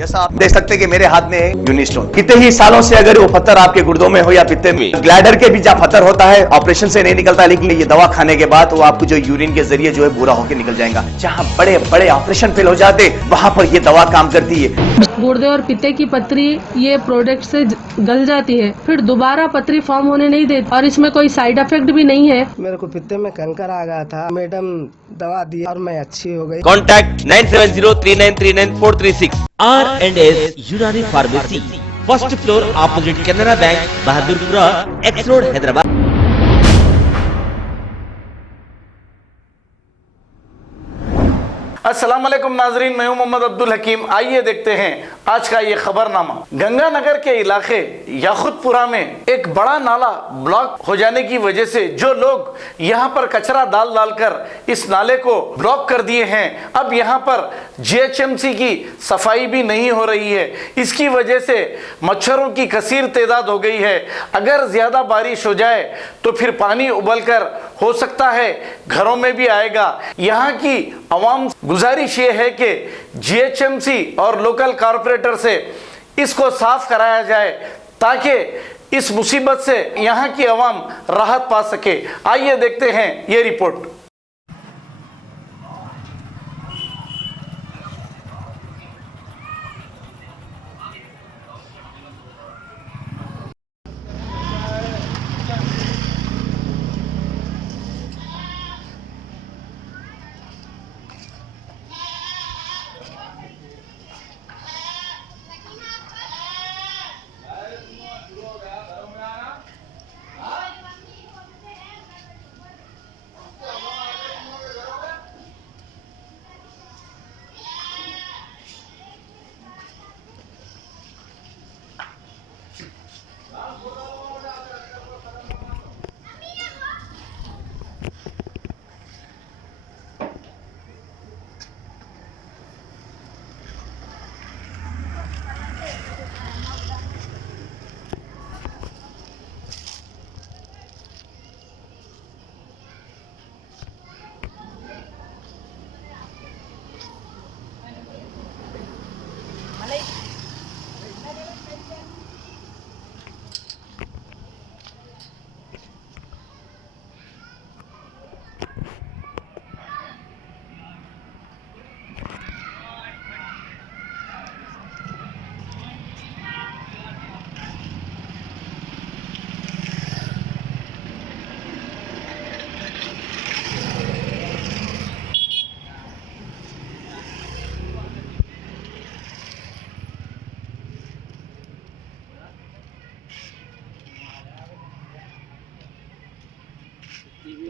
जैसा आप देख सकते हैं कि मेरे हाथ में है यूनिस्टोन। कितने ही सालों से अगर वो पत्थर आपके गुर्दों में हो या पित्ते में, ग्लैडर के भी जहाँ पत्थर होता है ऑपरेशन से नहीं निकलता, लेकिन ये दवा खाने के बाद वो आपको जो यूरिन के जरिए जो है बुरा होकर निकल जाएगा। जहाँ बड़े बड़े ऑपरेशन फेल हो जाते वहां पर ये दवा काम करती है। गुर्दे और पित्ते की पथरी ये प्रोडक्ट से गल जाती है, फिर दोबारा पथरी फॉर्म होने नहीं देती और इसमें कोई साइड इफेक्ट भी नहीं है। मेरे को पित्ते में कैंकर आ गया था, मैडम दवा दी और मैं अच्छी हो गई। कॉन्टैक्ट 9703939436 R&S यूनानी pharmacy, first floor opposite Canara bank, Bahadurpura, x road, Hyderabad. अस्सलाम वालेकुम नाजरीन, मैं हूं मोहम्मद अब्दुल हकीम। आइए देखते हैं आज का ये खबरनामा। गंगानगर के इलाके याकुतपुरा में एक बड़ा नाला ब्लॉक हो जाने की वजह से जो लोग यहां पर कचरा डाल डालकर इस नाले को ब्लॉक कर दिए हैं, अब यहां पर जीएचएमसी की सफाई भी नहीं हो रही है। इसकी वजह से मच्छरों की कसीर तादाद हो गई है। अगर ज्यादा बारिश हो जाए तो फिर पानी उबलकर हो सकता है घरों में भी आएगा। यहाँ की आवाम गुजारिश ये है कि जीएचएमसी और लोकल कॉरपोरेटर से इसको साफ कराया जाए ताकि इस मुसीबत से यहाँ की आवाम राहत पा सके। आइए देखते हैं ये रिपोर्ट।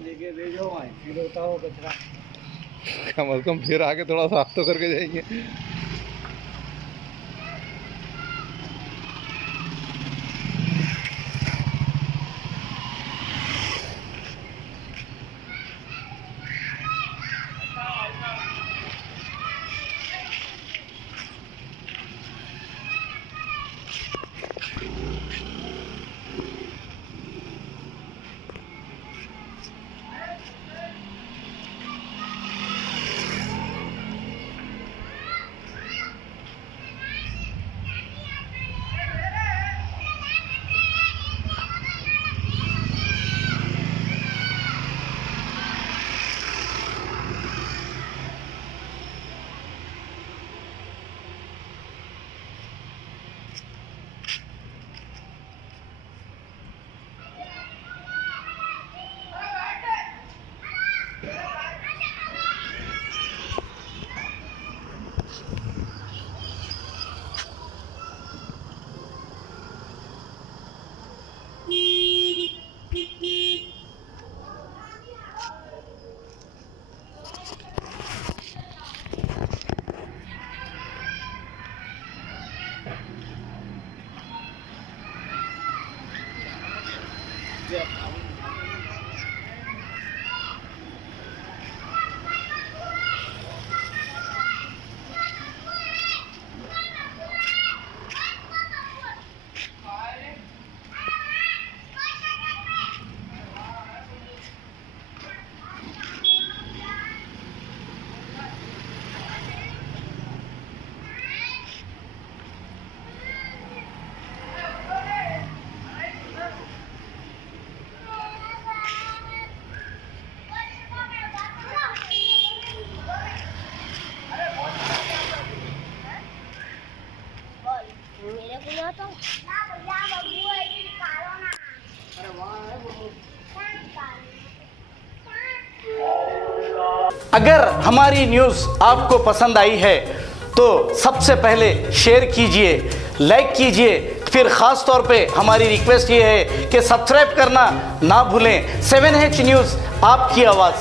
लेके भेजो, फिर होता हो कचरा। कम से कम फिर आके थोड़ा साफ तो करके जाएंगे। अगर हमारी न्यूज़ आपको पसंद आई है तो सबसे पहले शेयर कीजिए, लाइक कीजिए, फिर ख़ास तौर पे हमारी रिक्वेस्ट ये है कि सब्सक्राइब करना ना भूलें। 7H न्यूज़, आपकी आवाज़।